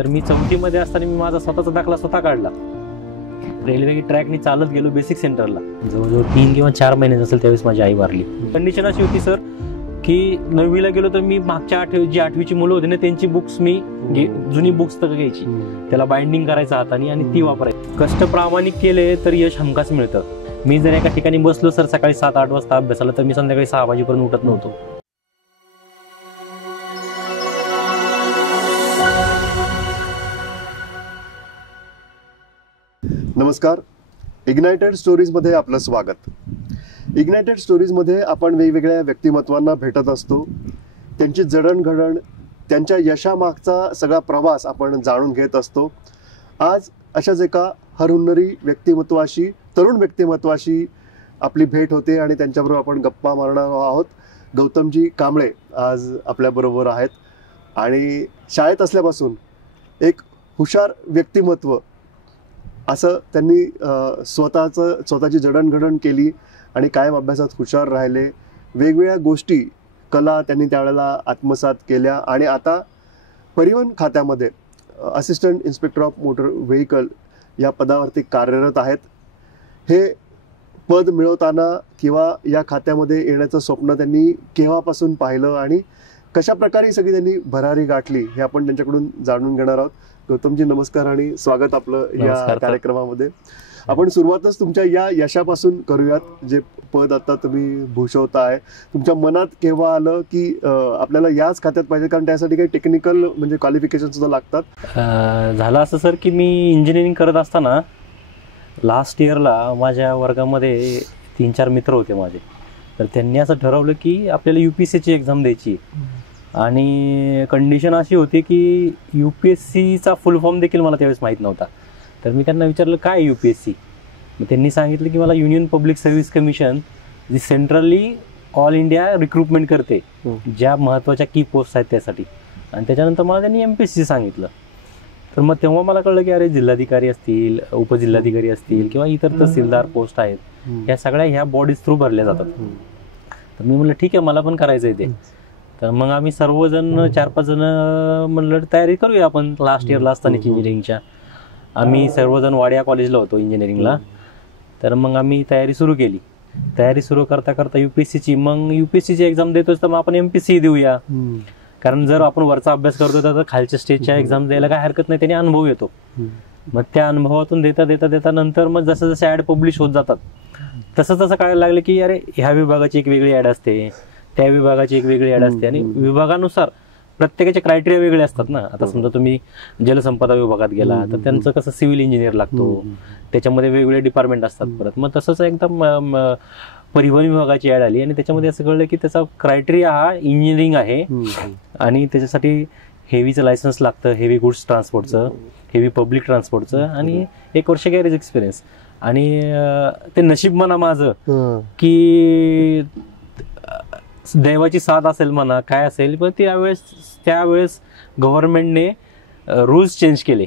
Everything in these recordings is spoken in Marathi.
तर मी 4थी मध्ये असताना मी माझा स्वतःचा दाखला स्वतः काढला. रेल्वे ट्रॅकनी चालत गेलो बेसिक सेंटरला. जवळजवळ 3 किंवा 4 महिने असेल त्यावेळेस माझी आई वारली. कंडिशन अशी होती सर की 9वीला गेलो तर मी मागच्या जी 8वीची मुलं होती ना त्यांची बुक्स मी जुनी बुक्स तर घ्यायची, त्याला बाइंडिंग करायचं हाताने आणि ती वापरायची. कष्ट प्रामाणिक केले तर यश हमखास मिळतं. मी जर एका ठिकाणी बसलो सर सकाळी 7-8 वाजता अभ्यासाला तर मी संध्याकाळी 6 वाजेपर्यंत उठत नव्हतो. नमस्कार, इग्नायटेड स्टोरीजमध्ये आपलं स्वागत. इग्नायटेड स्टोरीजमध्ये आपण वेगवेगळ्या व्यक्तिमत्वांना भेटत असतो. त्यांची जडणघडण, त्यांच्या यशामागचा सगळा प्रवास आपण जाणून घेत असतो. आज अशाच एका हरहुन्नरी व्यक्तिमत्वाशी, तरुण व्यक्तिमत्वाशी आपली भेट होते आणि त्यांच्याबरोबर आपण गप्पा मारणार आहोत. गौतमजी कांबळे आज आपल्याबरोबर आहेत आणि शाळेत असल्यापासून एक हुशार व्यक्तिमत्व असं त्यांनी स्वतःची जडणघडण केली आणि कायम अभ्यासात हुशार राहिले. वेगवेगळ्या गोष्टी, कला त्यांनी त्यावेळेला आत्मसात केल्या आणि आता परिवहन खात्यामध्ये assistant inspector of motor vehicle या पदावरती कार्यरत आहेत. हे पद मिळवताना किंवा या खात्यामध्ये येण्याचं स्वप्न त्यांनी केव्हापासून पाहिलं आणि कशा प्रकारे सगळी त्यांनी भरारी गाठली हे आपण त्यांच्याकडून जाणून घेणार आहोत. गौतमजी नमस्कार आणि स्वागत आपलं या कार्यक्रमामध्ये. आपण सुरुवातच तुमच्या या यशापासून करूयात. जे पद आता तुम्ही भूषवताय, तुमच्या मनात केव्हा आलं की आपल्याला याच खात्यात पाहिजे, कारण त्यासाठी काही टेक्निकल म्हणजे क्वालिफिकेशन सुद्धा लागतात? झालं असं सर की मी इंजिनिअरिंग करत असताना लास्ट इयरला माझ्या वर्गामध्ये 3-4 मित्र होते माझे. तर त्यांनी असं ठरवलं की आपल्याला UPSCची एक्झाम द्यायची आणि कंडिशन अशी होती की UPSCचा फुल फॉर्म देखील मला त्यावेळेस माहीत नव्हता. तर मी त्यांना विचारलं काय UPSC. मग त्यांनी सांगितलं की मला युनियन पब्लिक सर्व्हिस कमिशन जी सेंट्रली ऑल इंडिया रिक्रुटमेंट करते ज्या महत्त्वाच्या की पोस्ट आहेत त्यासाठी. आणि त्याच्यानंतर मला त्यांनी MPSC सांगितलं. तर मग तेव्हा मला कळलं की अरे जिल्हाधिकारी असतील, उपजिल्हाधिकारी असतील किंवा इतर तहसीलदार पोस्ट आहेत, ह्या सगळ्या ह्या बॉडीज थ्रू भरल्या जातात. तर मी म्हटलं ठीक आहे, मला पण करायचं आहे ते. तर मग आम्ही सर्वजण 4-5 जण म्हणलं तयारी करूया आपण. लास्ट इयरला असताना इंजिनिअरिंगच्या आम्ही सर्वजण वाडिया कॉलेजला होतो इंजिनिअरिंगला. तर मग आम्ही तयारी सुरू केली. तयारी सुरू करता करता UPSCची, मग UPSCची एक्झाम देतोच तर मग आपण MPSC देऊया. कारण जर आपण वरचा अभ्यास करतो तर खालच्या स्टेजच्या एक्झाम द्यायला काय हरकत नाही, त्याने अनुभव येतो. मग त्या अनुभवातून देता देता देता नंतर मग जसं जसं ॲड पब्लिश होत जातात तसं तसं कळायला लागलं की अरे ह्या विभागाची एक वेगळी ॲड असते, त्या विभागाची एक वेगळी ॲड असते आणि विभागानुसार प्रत्येकाचे क्रायटेरिया वेगळे असतात ना. आता समजा तुम्ही जलसंपदा विभागात गेला तर त्यांचं कसं सिव्हिल इंजिनियर लागतो, त्याच्यामध्ये वेगवेगळे डिपार्टमेंट असतात. परत मग तसंच एकदम परिवहन विभागाची ॲड आली आणि त्याच्यामध्ये असं कळलं की त्याचा क्रायटेरिया हा इंजिनिअरिंग आहे आणि त्याच्यासाठी हेवीचं लायसन्स लागतं, हेवी गुड्स ट्रान्सपोर्टचं, हेवी पब्लिक ट्रान्सपोर्टचं आणि 1 वर्ष गॅरेज एक्सपिरियन्स. आणि ते नशीब म्हणा माझं की दैवाची साथ असेल म्हणा काय असेल, पण त्यावेळेस गव्हर्नमेंटने रूल्स चेंज केले.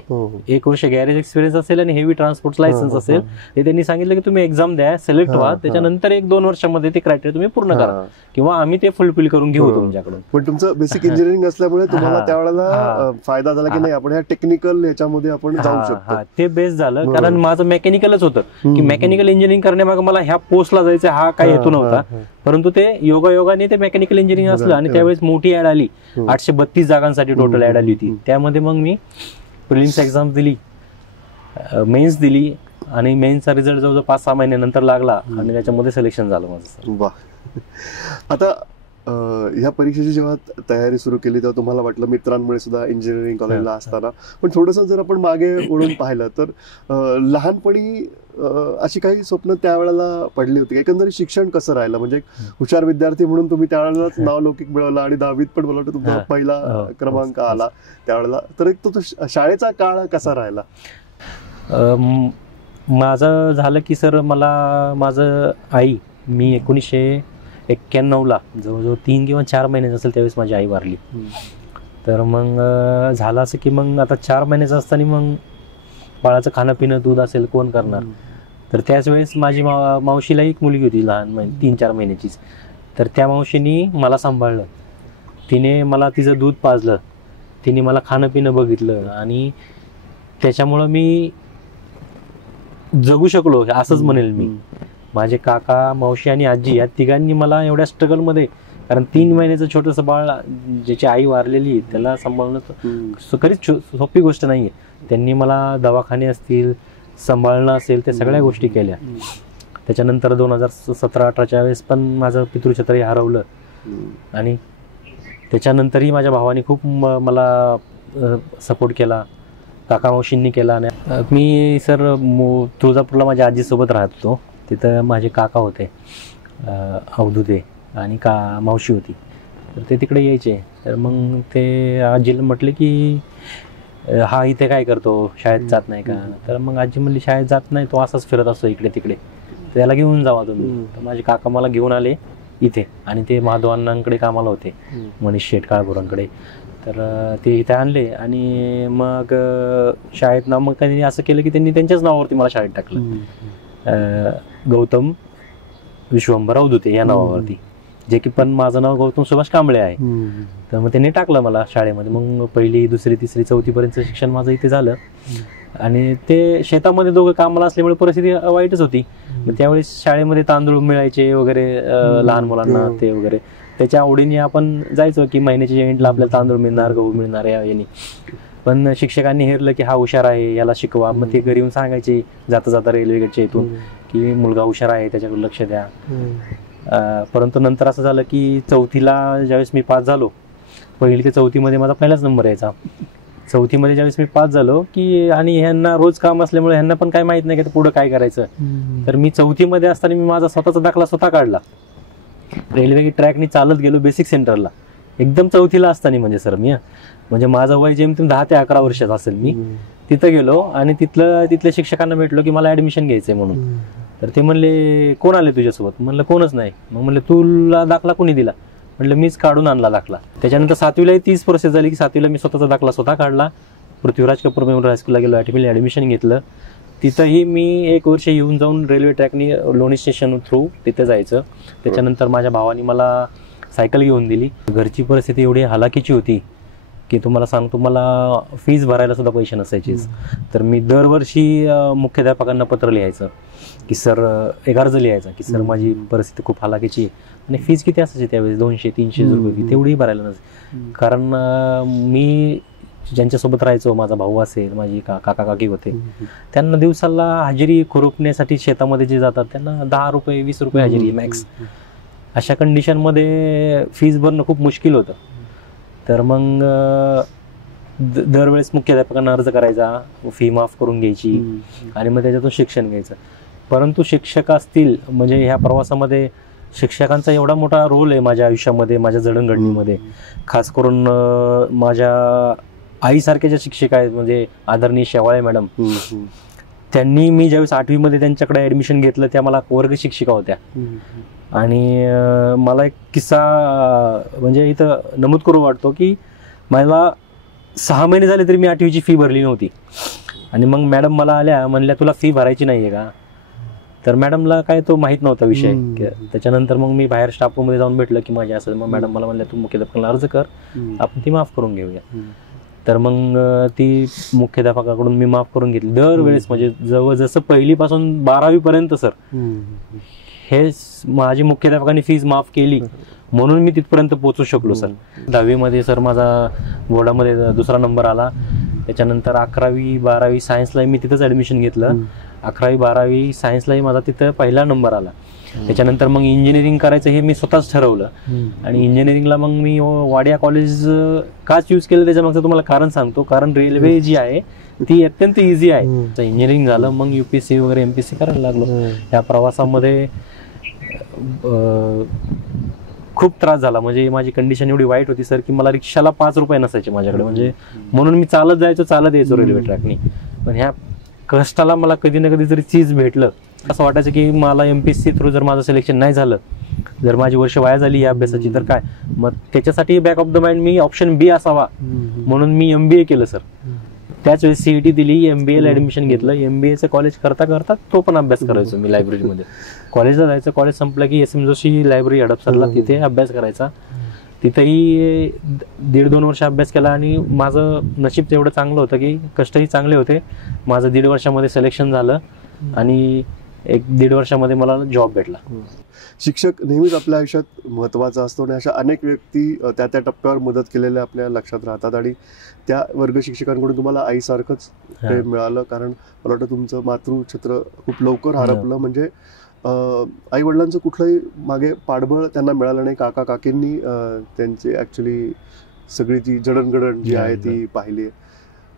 1 वर्ष गॅरेज एक्सपिरियन्स असेल आणि हेवी ट्रान्सपोर्ट लायसन्स असेल ते त्यांनी सांगितलं की तुम्ही एक्झाम द्या, सिलेक्ट व्हा, त्याच्यानंतर 1-2 वर्षामध्ये ते क्रायटेरिया तुम्ही पूर्ण करा किंवा आम्ही ते फुलफिल करून घेऊ तुमच्याकडून. पण तुमचं बेसिक इंजिनिअरिंग असल्यामुळे तुम्हाला त्यावेळेला फायदा झाला की नाही आपण ह्या टेक्निकल याच्यामध्ये आपण जाऊ शकतो. ते बेस्ट झालं, कारण माझं मेकॅनिकलच होतं की मेकॅनिकल इंजिनिअरिंग करण्यामागे मला ह्या पोस्टला जायचं हा काही हेतू नव्हता. परंतु ते योगायोगाने ते मेकॅनिकल इंजिनिअरिंग असलं आणि त्यावेळेस मोठी ऍड आली, 832 जागांसाठी टोटल ऍड आली होती. त्यामध्ये मग मी प्रिलिम्स एक्झाम दिली, मेन्स दिली आणि मेन्सचा रिझल्ट जवळजवळ 5-6 महिन्यानंतर लागला आणि त्याच्यामध्ये सिलेक्शन झालं माझं. वा. आता ह्या परीक्षेची जेव्हा तयारी सुरू केली तेव्हा तुम्हाला वाटलं मित्रांमुळे सुद्धा इंजिनिअरिंग कॉलेजला असताना, पण थोडंसं जर आपण मागे वळून पाहिलं तर लहानपणी अशी काही स्वप्न त्यावेळेला पडली होती? एकंदरीत शिक्षण कसं राहिलं? म्हणजे हुशार विद्यार्थी म्हणून तुम्ही त्यावेळेलाच नावलौकिक मिळवलं आणि 10वीत पण मला वाटतं तुमचा पहिला क्रमांक आला त्यावेळेला. तर एक तो शाळेचा काळ कसा राहिला? माझं झालं की सर मला माझं आई, मी 1991ला जवळजवळ 3 किंवा 4 महिन्याचं असेल त्यावेळेस माझी आई वारली. तर मग झालं असं की मग आता 4 महिन्याचं असताना मग बाळाचं खाणं पिणं दूध असेल कोण करणार. तर त्याच वेळेस माझी मावशीला एक मुलगी होती लहान 3-4 महिन्याचीच. तर त्या मावशीनी मला सांभाळलं, तिने मला तिचं दूध पाजलं तिने मला खाणं पिणं बघितलं आणि त्याच्यामुळं मी जगू शकलो असंच म्हणेल मी. माझे काका, मावशी आणि आजी या तिघांनी मला एवढ्या स्ट्रगलमध्ये, कारण 3 महिन्याचं छोटंसं बाळ ज्याची आई वारलेली त्याला सांभाळणं खरीच सोपी गोष्ट नाहीये. त्यांनी मला दवाखाने असतील, सांभाळणं असेल, त्या सगळ्या गोष्टी केल्या. त्याच्यानंतर 2017-18च्या वेळेस पण माझं पितृछत्रही हरवलं आणि त्याच्यानंतरही माझ्या भावाने खूप मला सपोर्ट केला, काका मावशींनी केला. मी सर तुळजापूरला माझ्या आजीसोबत राहत होतो. तिथं माझे काका होते अवधूते आणि मावशी होती, तर ते तिकडे यायचे. तर मग ते आजीला म्हटले की हा इथे काय करतो, शाळेत जात नाही का? तर मग आजी म्हणली शाळेत जात नाही, तो असाच फिरत असतो इकडे तिकडे, त्याला घेऊन जावा तुम्ही. तर माझे काका मला घेऊन आले इथे आणि ते माधवांकडे कामाला होते, मनीष शेट काळभोरांकडे. तर ते इथे आणले आणि मग शाळेत ना मग त्यांनी असं केलं की त्यांनी त्यांच्याच नावावरती मला शाळेत टाकलं, गौतम विश्वंभर अवधूते या नावावरती, जे की पण माझं नाव गौतम सुभाष कांबळे आहे. तर मग त्यांनी टाकलं मला शाळेमध्ये. मग 1ली, 2री, 3री, 4थीपर्यंत शिक्षण माझं इथे झालं. आणि ते शेतामध्ये दोघं कामाला असल्यामुळे परिस्थिती वाईटच होती. मग त्यावेळेस शाळेमध्ये तांदूळ मिळायचे वगैरे लहान मुलांना ते वगैरे, त्याच्या आवडीने आपण जायचो की महिन्याच्या एंडला आपल्याला तांदूळ मिळणार, गहू मिळणार याने. पण शिक्षकांनी हेरलं की हा हुशार आहे, याला शिकवा. मग ते घरी येऊन सांगायचे जाता जाता रेल्वेच्या इथून की मुलगा हुशार आहे, त्याच्याकडे लक्ष द्या. परंतु नंतर असं झालं की 4थीला ज्यावेळेस मी पास झालो, 1ली ते 4थीमध्ये माझा पहिलाच नंबर यायचा. 4थीमध्ये ज्यावेळेस मी पास झालो की, आणि ह्यांना रोज काम असल्यामुळे ह्यांना पण काय माहित नाही की पुढे काय करायचं. तर मी 4थीमध्ये असताना मी माझा स्वतःचा दाखला स्वतः काढला. रेल्वे ट्रॅकनी चालत गेलो बेसिक सेंटरला, एकदम 4थीला असताना. म्हणजे सर मी म्हणजे माझं वय जेमतेम 10 ते 11 वर्षाचं असेल. मी तिथं गेलो आणि तिथल्या शिक्षकांना भेटलो की मला ऍडमिशन घ्यायचंय म्हणून. तर ते म्हणले कोण आले तुझ्यासोबत? म्हणलं कोणच नाही. मग म्हणले तुला दाखला कोणी दिला? म्हटलं मीच काढून आणला दाखला. त्याच्यानंतर 7वीलाही तीच प्रोसेस झाली की 7वीला मी स्वतःचा दाखला स्वतः काढला, पृथ्वीराज कपूर मेमोरियल हायस्कूलला गेलो, 8वीला ऍडमिशन घेतलं. तिथंही मी 1 वर्ष येऊन जाऊन रेल्वे ट्रॅकनी लोणी स्टेशन थ्रू तिथे जायचं. त्याच्यानंतर माझ्या भावाने मला सायकल घेऊन दिली. घरची परिस्थिती एवढी हालाकीची होती की तुम्हाला सांगतो, मला फीज भरायला सुद्धा पैसे नसायचेच. तर मी दरवर्षी मुख्याध्यापकांना पत्र लिहायचं की सर, एक अर्ज लिहायचा की सर माझी परिस्थिती खूप हालाकीची आहे. आणि फीज किती असायची त्यावेळेस? 200-300 रुपये, तेवढीही भरायला नसायची. कारण मी ज्यांच्यासोबत राहायचो, माझा भाऊ असेल, माझी काका काकी होते, त्यांना दिवसाला हजेरी खुरपण्यासाठी शेतामध्ये जे जातात त्यांना 10 रुपये 20 रुपये हजेरी मॅक्स. अशा कंडिशनमध्ये फीज भरणं खूप मुश्किल होतं. तर मग दरवेळेस मुख्याध्यापकांना अर्ज करायचा, फी माफ करून घ्यायची आणि मग त्याच्यातून शिक्षण घ्यायचं. परंतु शिक्षक असतील म्हणजे ह्या प्रवासामध्ये शिक्षकांचा एवढा मोठा रोल आहे माझ्या आयुष्यामध्ये, माझ्या जडणघडणीमध्ये. खास करून माझ्या आईसारख्या ज्या शिक्षिका आहेत म्हणजे आदरणीय शेवाळे मॅडम, त्यांनी मी ज्यावेळेस 8वीमध्ये त्यांच्याकडे ऍडमिशन घेतलं त्या मला वर्ग शिक्षिका होत्या. आणि मला एक किस्सा म्हणजे इथं नमूद करू वाटतो की मला 6 महिने झाले तरी मी 8वीची फी भरली नव्हती. आणि मग मॅडम मला आल्या, म्हणल्या तुला फी भरायची नाहीये का? तर मॅडमला काय तो माहित नव्हता विषय. त्याच्यानंतर मग मी बाहेर स्टाफ रूम मध्ये जाऊन भेटलं की माझ्या असं. मग मॅडम मला म्हणल्या तू मुख्याध्यापकाला अर्ज कर, आपण ती माफ करून घेऊया. तर मग ती मुख्याध्यापकाकडून मी माफ करून घेतली दरवेळेस. म्हणजे जवळ जसं 1ली पासून 12वी पर्यंत सर हे माझी मुख्याध्यापकांनी फीज माफ केली म्हणून मी तिथपर्यंत पोहोचू शकलो सर. 10वीमध्ये सर माझा बोर्डामध्ये 2रा नंबर आला. त्याच्यानंतर 11वी 12वी सायन्सला मी तिथंच ऍडमिशन घेतलं. 11वी 12वी सायन्सलाही माझा तिथं पहिला नंबर आला. त्याच्यानंतर मग इंजिनिअरिंग करायचं हे मी स्वतःच ठरवलं. आणि इंजिनिअरिंगला मग मी वाडिया कॉलेज का चूज केलं त्याच्यामागचं तुम्हाला कारण सांगतो. कारण रेल्वे जी आहे ती अत्यंत इझी आहे. इंजिनिअरिंग झालं, मग UPSC वगैरे MPSC करायला लागलो. या प्रवासामध्ये खूप त्रास झाला. म्हणजे माझी कंडिशन एवढी वाईट होती सर की मला रिक्षाला 5 रुपये नसायचे माझ्याकडे. म्हणजे म्हणून मी चालत जायचो, चालत यायचो रेल्वे ट्रॅकनी. पण ह्या कष्टाला मला कधी ना कधी तरी चीज भेटलं. असं वाटायचं की मला MPSC थ्रू जर माझं सिलेक्शन नाही झालं, जर माझी वर्ष वाया झाली या अभ्यासाची तर काय. मग त्याच्यासाठी back of the mind me option B असावा म्हणून मी MBA केलं सर. त्याच वेळेस CET दिली, MBA ला ऍडमिशन घेतलं. MBAचं कॉलेज करता करता तो पण अभ्यास करायचो मी लायब्ररीमध्ये. कॉलेजला जायचं, कॉलेज संपलं की SM जोशी लायब्ररी हडपसरला तिथे अभ्यास करायचा. तिथंही 1.5-2 वर्ष अभ्यास केला आणि माझं नशीब तेवढं चांगलं होतं की कष्टही चांगले होते. माझं 1.5 वर्षामध्ये सिलेक्शन झालं आणि 1-1.5 वर्षामध्ये मला जॉब भेटला. शिक्षक नेहमीच आपल्या आयुष्यात महत्त्वाचा असतो आणि अशा अनेक व्यक्ती त्या त्या टप्प्यावर मदत केलेल्या आपल्या लक्षात राहतात आणि त्या वर्ग शिक्षकांकडून तुम्हाला आईसारखंच प्रेम मिळालं. कारण मला वाटतं तुमचं मातृछत्र खूप लवकर हरपलं. म्हणजे आई वडिलांचं कुठलंही मागे पाठबळ त्यांना मिळालं नाही. काका काकींनी त्यांची ॲक्च्युली सगळी जी जडणघडण जी आहे ती पाहिली.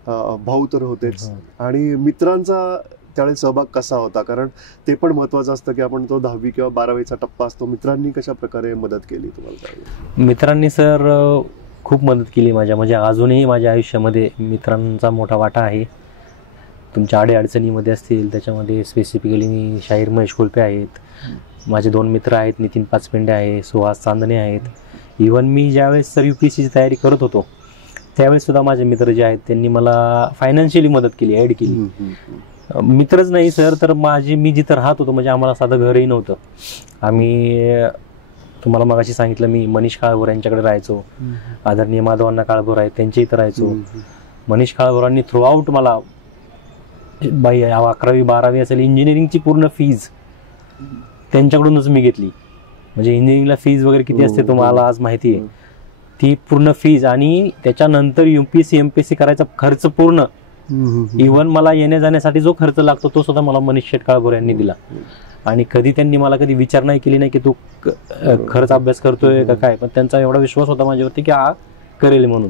भाऊ तर होतेच आणि मित्रांचा त्यावेळेस सहभाग कसा होता? कारण ते पण महत्वाचं असतं की आपण तो 10वी किंवा 12वीचा टप्पा असतो. मित्रांनी कशा प्रकारे मदत केली तुम्हाला? मित्रांनी सर खूप मदत केली माझ्या. म्हणजे अजूनही माझ्या आयुष्यामध्ये मित्रांचा मोठा वाटा आहे. तुमच्या अडचणीमध्ये असतील त्याच्यामध्ये स्पेसिफिकली मी शाहीर महेश कोल्पे आहेत, माझे 2 मित्र आहेत, नितीन पाचपेंडे आहे, सुहास चांदणे आहेत. इवन मी ज्यावेळेस सर UPSCची तयारी करत होतो त्यावेळेस सुद्धा माझे मित्र जे आहेत त्यांनी मला फायनान्शियली मदत केली, ॲड केली. मित्रच नाही सर तर मी जिथं राहत होतो म्हणजे आम्हाला साधं घरही नव्हतं. आम्ही तुम्हाला मगाशी सांगितलं मी मनीष काळभोर यांच्याकडे राहायचो. आदरणीय माधवांना काळभोर आहेत त्यांच्या इथं राहायचो. मनीष काळभोरांनी थ्रूआउट मला 11वी 12वी असेल इंजिनिअरिंगची पूर्ण फीज त्यांच्याकडूनच मी घेतली. म्हणजे इंजिनिअरिंगला फीज वगैरे किती असते तुम्हाला आज माहिती आहे. ती पूर्ण फीज आणि त्याच्यानंतर UPSC MPSC करायचा खर्च पूर्ण इव्हन मला येण्या जाण्यासाठी जो खर्च लागतो तो सुद्धा मला मनीष शेठ काळभोर यांनी दिला. आणि कधी त्यांनी मला कधी विचार नाही केली नाही की तू खरंच अभ्यास करतोय का काय, पण त्यांचा एवढा विश्वास होता माझ्यावरती की हा करेल म्हणून.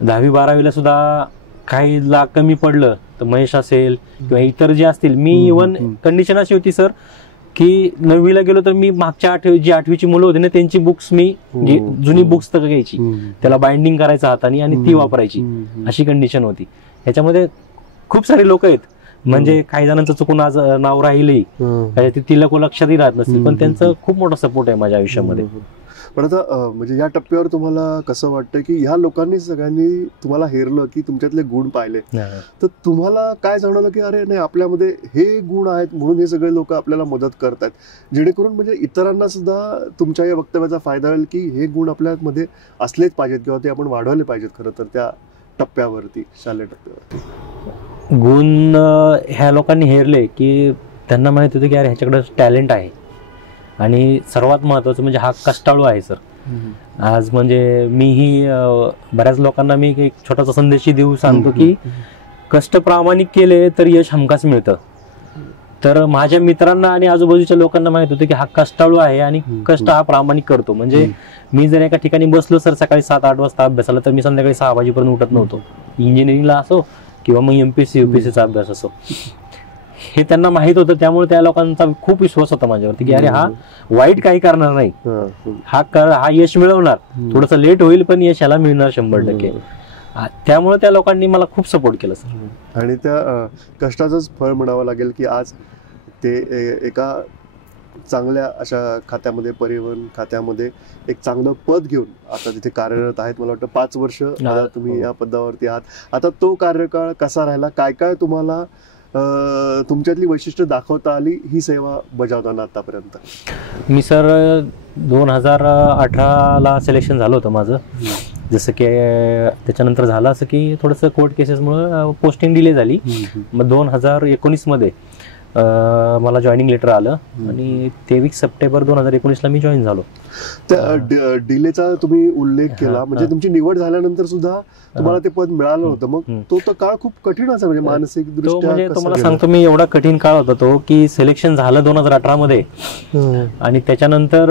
10वी 12वीला सुद्धा काही लाख कमी पडलं तर महेश असेल किंवा इतर जे असतील, मी इव्हन कंडिशन अशी होती सर की 9वीला गेलो तर मी मागच्या 8वीची मुलं होती ना त्यांची बुक्स मी जुनी बुक्स तर घ्यायची, त्याला बाइंडिंग करायचं हाताने आणि ती वापरायची, अशी कंडिशन होती. ह्याच्यामध्ये खूप सारे लोक आहेत म्हणजे काही जणांचं चुकून आज नाव राहिलंही तिला लक्षातही राहत नसतील, पण त्यांचं खूप मोठा सपोर्ट आहे माझ्या आयुष्यामध्ये. पण आता म्हणजे या टप्प्यावर तुम्हाला कसं वाटतं की ह्या लोकांनी सगळ्यांनी तुम्हाला हेरलं की तुमच्यातले गुण पाहिले तर तुम्हाला काय जाणवलं की अरे नाही आपल्यामध्ये हे गुण आहेत म्हणून हे सगळे लोक आपल्याला मदत करतात, जेणेकरून म्हणजे इतरांना सुद्धा तुमच्या या वक्तव्याचा फायदा होईल की हे गुण आपल्यामध्ये असलेच पाहिजेत किंवा ते आपण वाढवले पाहिजेत खरं तर त्या टप्प्यावरती, शालेय टप्प्यावरती. गुण ह्या लोकांनी हेरले की त्यांना माहित होतं की अरे ह्याच्याकडे टॅलेंट आहे आणि सर्वात महत्वाचं म्हणजे हा कष्टाळू आहे सर. आज म्हणजे मीही बऱ्याच लोकांना मी एक छोटासा संदेशही देऊ सांगतो की कष्ट प्रामाणिक केले तर यश हमखास मिळतं. तर माझ्या मित्रांना आणि आजूबाजूच्या लोकांना माहित होतं की हा कष्टाळू आहे आणि कष्ट हा प्रामाणिक करतो. म्हणजे मी जर एका ठिकाणी बसलो सर सकाळी 7-8 वाजता अभ्यासाला तर मी संध्याकाळी 6 वाजेपर्यंत उठत नव्हतो, इंजिनिअरिंगला असो किंवा मग MPSC UPSCचा अभ्यास असो. हे त्यांना माहित होतं, त्यामुळे त्या लोकांचा खूप विश्वास होता माझ्यावरती की अरे हा वाईट काही करणार नाही, हा यश मिळवणार, थोडंसं लेट होईल पण यश याला मिळणार 100%. त्यामुळे त्या लोकांनी मला खूप सपोर्ट केला सर. आणि त्या कष्टाचंच फळ म्हणावं लागेल की आज ते एका चांगल्या अशा खात्यामध्ये, परिवहन खात्यामध्ये एक चांगलं पद घेऊन आता तिथे कार्यरत आहेत. मला वाटतं 5 वर्ष तुम्ही या पदावरती आहात. आता तो कार्यकाळ कसा राहिला, काय काय तुम्हाला तुमच्यातली वैशिष्ट्य दाखवता आली ही सेवा बजावताना आतापर्यंत? मी सर 2018ला सिलेक्शन झालं होतं माझं. जसं की त्याच्यानंतर झालं असं की थोडंसं कोर्ट केसेसमुळे पोस्टिंग डिले झाली. मग 2019 मध्ये मला जॉईनिंग लेटर आलं आणि 23 सप्टेंबर 2019ला मी जॉईन झालो. त्या डिलेचा तुम्ही उल्लेख केला, म्हणजे तुमची निवड झाल्यानंतर सुद्धा तुम्हाला ते पद मिळालं होतं. मग तो काळ खूप कठीण असा म्हणजे मानसिक दृष्ट्या. म्हणजे तुम्हाला सांगतो मी एवढा कठीण काळ होता तो की सिलेक्शन झालं 2018 मध्ये आणि त्याच्यानंतर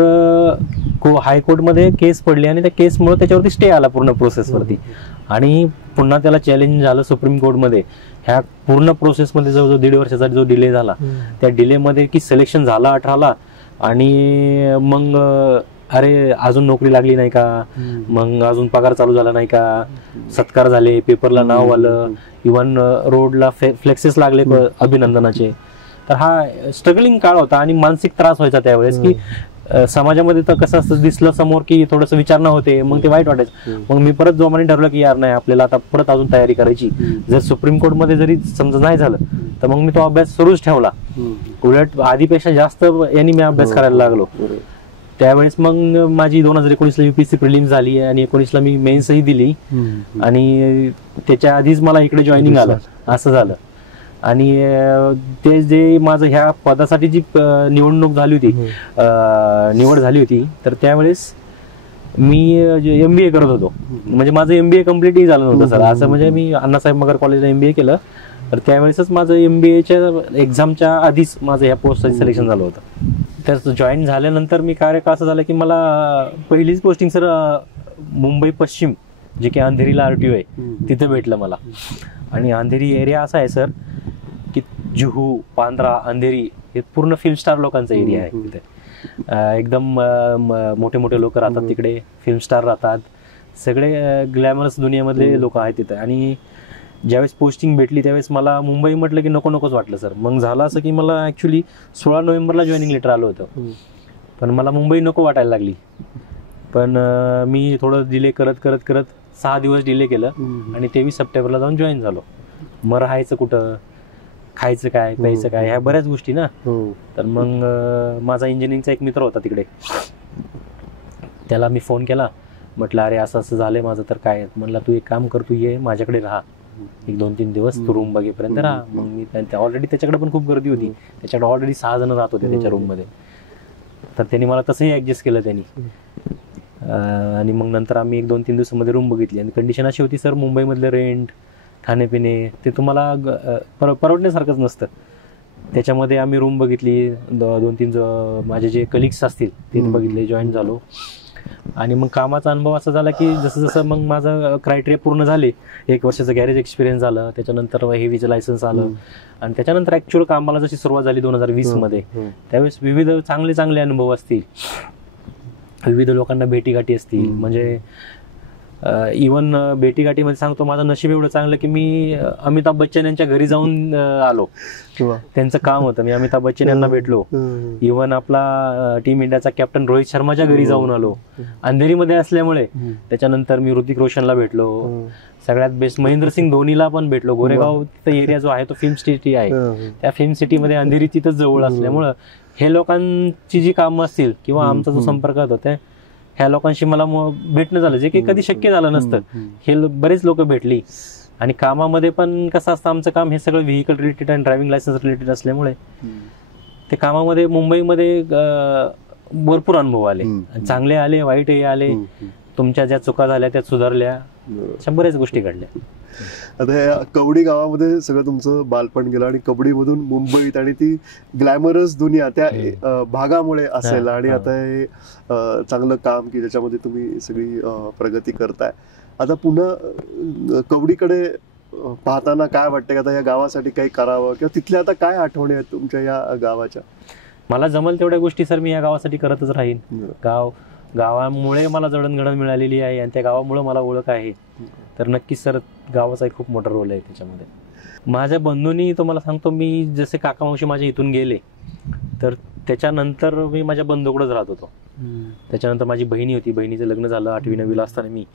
हायकोर्टमध्ये केस पडली आणि त्या केसमुळे त्याच्यावरती स्टे आला पूर्ण प्रोसेसवरती आणि पुन्हा त्याला चॅलेंज झालं सुप्रीम कोर्टमध्ये. ह्या पूर्ण प्रोसेसमध्ये जवळजवळ 1.5 वर्षाचा जो डिले झाला त्या डिलेमध्ये की सिलेक्शन झालं 18ला आणि मग अरे अजून नोकरी लागली नाही का, मग अजून पगार चालू झाला नाही का, सत्कार झाले, पेपरला नाव आलं, इव्हन रोडला फ्लेक्सेस लागले अभिनंदनाचे. तर हा स्ट्रगलिंग काळ होता आणि मानसिक त्रास व्हायचा त्यावेळेस की समाजामध्ये तर कसं असतं दिसलं समोर की थोडंसं विचारणं होते, मग ते वाईट वाटायचं. मग मी परत जोमाने ठरवलं की यार नाही आपल्याला आता परत अजून तयारी करायची. जर सुप्रीम कोर्टमध्ये जरी समजा नाही झालं तर मग मी तो अभ्यास सुरूच ठेवला. उलट आधीपेक्षा जास्त यांनी मी अभ्यास करायला लागलो. त्यावेळेस मग माझी 2019ला UPSC प्रिलिम्स झाली आणि 19ला मी मेन्सही दिली आणि त्याच्या आधीच मला इकडे जॉईनिंग आलं, असं झालं. आणि ते जे माझं ह्या पदासाठी जी निवडणूक झाली होती, निवड झाली होती, तर त्यावेळेस मी MBA करत होतो. म्हणजे माझं MBA कम्प्लीटही झालं नव्हतं सर. असं म्हणजे मी अण्णासाहेब मगर कॉलेजला MBA केलं, तर त्यावेळेसच माझं MBAच्या एक्झामच्या आधीच माझं ह्या पोस्टचं सिलेक्शन झालं होतं. तर जॉईन झाल्यानंतर मी कार्य असं झालं की मला पहिलीच पोस्टिंग सर मुंबई पश्चिम, जे की अंधेरीला RTO आहे, तिथं भेटलं मला. आणि अंधेरी एरिया असा आहे सर की जुहू, पांढरा, अंधेरी हे पूर्ण फिल्म स्टार लोकांचा एरिया आहे. तिथे एकदम मोठे मोठे लोक राहतात तिकडे, फिल्म स्टार राहतात, सगळे ग्लॅमरस दुनियामधले लोक आहेत तिथे. आणि ज्यावेळेस पोस्टिंग भेटली त्यावेळेस मला मुंबई म्हटलं की नकोच वाटलं सर. मग झालं असं की मला ॲक्च्युली 16 नोव्हेंबरला जॉईनिंग लेटर आलं होतं, पण मला मुंबई नको वाटायला लागली. पण मी थोडं डिले करत 6 दिवस डिले केलं आणि 23 सप्टेंबरला जाऊन जॉईन झालो. मग राहायचं कुठं, खायचं काय, प्यायचं काय, ह्या बऱ्याच गोष्टी ना. तर मग माझा इंजिनिअरिंगचा एक मित्र होता तिकडे, त्याला मी फोन केला, म्हटलं अरे असं असं झालंय माझं, तर काय. म्हणला तू एक काम कर, तू ये माझ्याकडे राहा, 1-2-3 दिवस तू रूम बघेपर्यंत राहा. मग मी ऑलरेडी त्याच्याकडे पण खूप गर्दी होती, त्याच्याकडे ऑलरेडी 6 जण राहत होते त्याच्या रूममध्ये. तर त्यांनी मला तसंही ऍडजस्ट केलं त्यांनी. आणि मग नंतर आम्ही 1-2-3 दिवसामध्ये रूम बघितली. आणि कंडिशन अशी होती सर, मुंबईमधलं रेंट, खाणेपिणे ते तुम्हाला परवडण्यासारखंच नसतं. त्याच्यामध्ये आम्ही रूम बघितली, 2-3 माझे जे कलिग्स असतील ते बघितले, जॉईन झालो. आणि मग कामाचा अनुभव असा झाला की जसं जसं मग माझं क्रायटेरिया पूर्ण झाले, 1 वर्षाचं गॅरेज एक्सपिरियन्स झालं, त्याच्यानंतर हेवीचं लायसन्स आलं. आणि त्याच्यानंतर ॲक्च्युअल कामाला जशी सुरुवात झाली 2020 मध्ये, त्यावेळेस विविध चांगले अनुभव असतील, विविध लोकांना भेटीगाठी असतील. म्हणजे इवन भेटीगाठीमध्ये सांगतो, माझं नशीब एवढं चांगलं की मी अमिताभ बच्चन यांच्या घरी जाऊन आलो. त्यांचं काम होतं, मी अमिताभ बच्चन यांना भेटलो. इवन आपला टीम इंडियाचा कॅप्टन रोहित शर्माच्या घरी जाऊन आलो, अंधेरीमध्ये असल्यामुळे. त्याच्यानंतर मी ऋतिक रोशनला भेटलो. सगळ्यात बेस्ट महेंद्रसिंग धोनीला पण भेटलो. गोरेगाव एरिया जो आहे तो फिल्म सिटी आहे, त्या फिल्म सिटीमध्ये अंधेरी तिथंच जवळ असल्यामुळं हे लोकांची जी कामं असतील किंवा आमचा जो संपर्क होता, ह्या लोकांशी मला भेटणं झालं, जे की कधी शक्य झालं नसतं. हे बरेच लोक भेटली. आणि कामामध्ये पण कसं असतं, आमचं काम हे सगळं व्हेकल रिलेटेड आणि ड्रायव्हिंग लायसन्स रिलेटेड असल्यामुळे ते कामामध्ये मुंबईमध्ये भरपूर अनुभव आले, चांगले आले, वाईटही आले. तुमच्या ज्या चुका झाल्या त्या सुधारल्या, अशा बऱ्याच गोष्टी घडल्या. आता या कवडी गावामध्ये सगळं तुमचं बालपण गेलं आणि कबड्डीमधून मुंबईत, आणि ती ग्लॅमरस दुनिया त्या भागामुळे असेल. आणि आता हे चांगलं काम की ज्याच्यामध्ये तुम्ही सगळी प्रगती करताय. आता पुन्हा कबड्डीकडे पाहताना काय वाटतं की आता या गावासाठी काही करावं, किंवा तिथल्या आता काय आठवणी आहेत तुमच्या या गावाच्या? मला जमल तेवढ्या गोष्टी सर मी या गावासाठी करतच राहीन. गावामुळे मला जडणघडण मिळालेली आहे आणि त्या गावामुळे मला ओळख आहे. तर नक्कीच सर गावाचा एक खूप मोठा रोल आहे त्याच्यामध्ये. माझ्या बंधूंनी तुम्हाला सांगतो, मी जसे काका मावशी माझ्या इथून गेले तर त्याच्यानंतर मी माझ्या बंधूकडेच राहत होतो. त्याच्यानंतर माझी बहिणी होती, बहिणीचं लग्न झालं 8वी-9वीला असताना मी.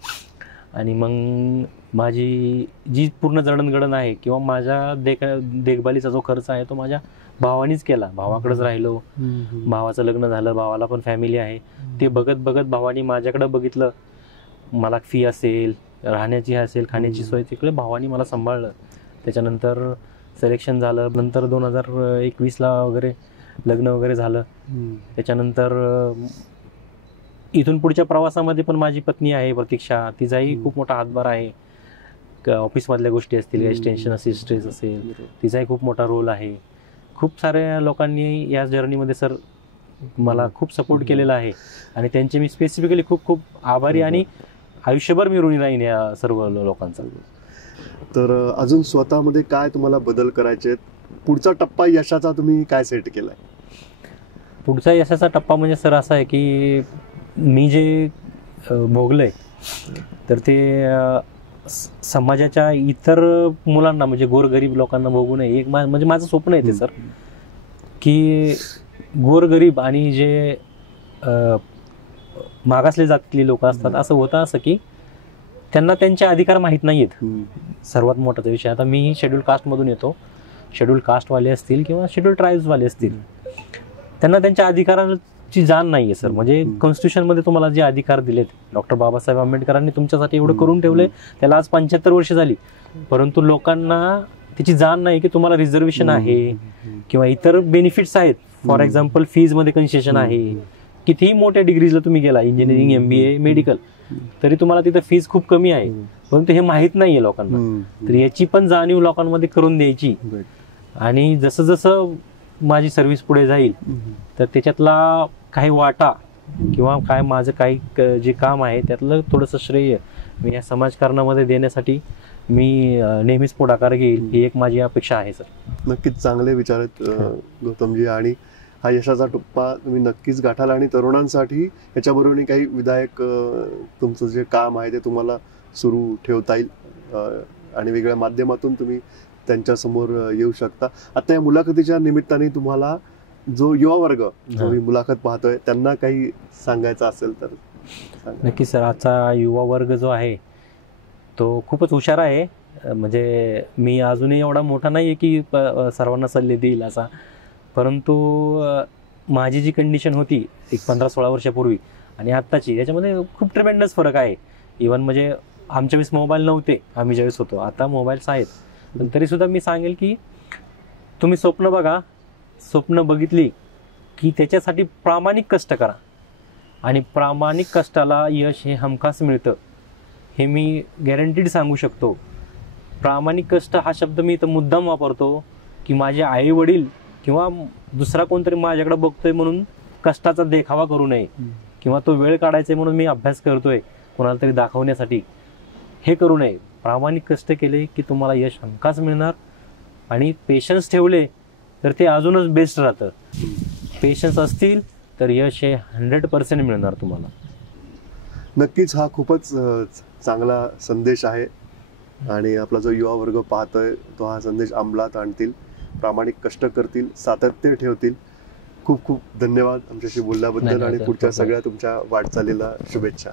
आणि मग माझी जी पूर्ण जडणघडण आहे किंवा माझ्या देखभालीचा जो खर्च आहे तो माझ्या भावानीच केला. भावाकडेच राहिलो, भावाचं लग्न झालं, भावाला पण फॅमिली आहे. ते बघत बघत भावानी माझ्याकडे बघितलं. मला फी असेल, राहण्याची असेल, खाण्याची सोय, तिकडे भावानी मला सांभाळलं. त्याच्यानंतर सिलेक्शन झालं. नंतर 2021ला वगैरे लग्न वगैरे झालं. त्याच्यानंतर इथून पुढच्या प्रवासामध्ये पण माझी पत्नी आहे प्रतीक्षा, तिचाही खूप मोठा हातभार आहे. ऑफिसमधल्या गोष्टी असतील, एक्सटेन्शन असेल, स्ट्रेस असेल, तिचाही खूप मोठा रोल आहे. खूप साऱ्या लोकांनी या जर्नीमध्ये सर मला खूप सपोर्ट केलेला आहे आणि त्यांचे मी स्पेसिफिकली खूप खूप आभारी आणि आयुष्यभर मी ऋणी राहीन या सर्व लोकांचा. तर अजून स्वतःमध्ये काय तुम्हाला बदल करायचे आहेत? पुढचा टप्पा यशाचा तुम्ही काय सेट केलाय? पुढचा यशाचा टप्पा म्हणजे सर असा आहे की मी जे भोगलंय तर ते समाजाच्या इतर मुलांना म्हणजे गोरगरीब लोकांना भोगू नये. एक म्हणजे माझं स्वप्न आहे ते सर, की गोरगरीब आणि जे मागासले जातीतले लोक असतात, असं होतं असं की त्यांना त्यांचे अधिकार माहीत नाही आहेत. सर्वात मोठाचा विषय, आता मी शेड्यूल कास्टमधून येतो. शेड्यूल कास्टवाले असतील किंवा शेड्यूल ट्राईब्सवाले असतील, त्यांना त्यांच्या अधिकारांना ची जाण नाहीये सर. म्हणजे कॉन्स्टिट्यूशन मध्ये तुम्हाला जे अधिकार दिलेत डॉक्टर बाबासाहेब आंबेडकरांनी तुमच्यासाठी एवढं करून ठेवले, त्याला आज 75 वर्ष झाली, परंतु लोकांना त्याची जाण नाही की तुम्हाला रिझर्वेशन आहे किंवा इतर बेनिफिट्स आहेत. फॉर एक्झाम्पल फीज मध्ये कन्सेशन आहे. कितीही मोठ्या डिग्रीजला तुम्ही गेला, इंजिनिअरिंग, MBA, मेडिकल, तरी तुम्हाला तिथं फीज खूप कमी आहे, परंतु हे माहित नाहीये लोकांना. तर याची पण जाणीव लोकांमध्ये करून द्यायची. आणि जसं जसं माझी सर्व्हिस पुढे जाईल तर त्याच्यातला काही वाटा किंवा काय माझं काही जे काम आहे त्यातलं थोडंसं श्रेय मी या समाजकारणामध्ये देण्यासाठी मी नेहमीच पुढाकार घेईल, ही एक माझी अपेक्षा आहे सर. नक्कीच चांगले विचार आहेत गौतमजी, आणि हा यशाचा टप्पा तुम्ही नक्कीच गाठाल. आणि तरुणांसाठी याच्याबरोबर काही विधायक तुमचं जे काम आहे ते तुम्हाला सुरू ठेवता येईल आणि वेगळ्या माध्यमातून तुम्ही त्यांच्यासमोर येऊ शकता. आता या मुलाखतीच्या निमित्ताने तुम्हाला जो युवा वर्ग जो ही मुलाखत पाहतोय त्यांना काही सांगायचं असेल तर? नक्की सर, आजचा युवा वर्ग जो आहे तो खूपच हुशार आहे. म्हणजे मी अजूनही एवढा मोठा नाही आहे की सर्वांना सल्ले देईल असा, परंतु माझी जी कंडिशन होती एक 15-16 वर्षापूर्वी आणि आत्ताची, याच्यामध्ये खूप ट्रेमेंडस फरक आहे. इव्हन म्हणजे आमच्या वेळेस मोबाईल नव्हते, आम्ही ज्यावेळेस होतो, आता मोबाईल्स आहेत, पण तरीसुद्धा मी सांगेल की तुम्ही स्वप्न बघा, स्वप्न बघितली की त्याच्यासाठी प्रामाणिक कष्ट करा आणि प्रामाणिक कष्टाला यश हे हमखास मिळतं, हे मी गॅरंटीड सांगू शकतो. प्रामाणिक कष्ट हा शब्द मी इथं मुद्दाम वापरतो की माझे आई वडील किंवा दुसरा कोणतरी माझ्याकडे बघतोय म्हणून कष्टाचा देखावा करू नये किंवा तो वेळ काढायचा म्हणून मी अभ्यास करतोय कोणाला तरी दाखवण्यासाठी, हे करू नये. प्रामाणिक कष्ट केले की तुम्हाला यश हमखास मिळणार आणि पेशन्स ठेवले तर ते अजूनच बेस्ट राहतं. पेशन्स असतील तर यश हे 100% मिळणार तुम्हाला. नक्कीच हा खूपच चांगला संदेश आहे आणि आपला जो युवा वर्ग पाहतोय तो हा संदेश अंमलात आणतील, प्रामाणिक कष्ट करतील, सातत्य ठेवतील. खूप खूप धन्यवाद आमच्याशी बोलल्याबद्दल आणि पुढच्या सगळ्या तुमच्या वाटचालीला शुभेच्छा.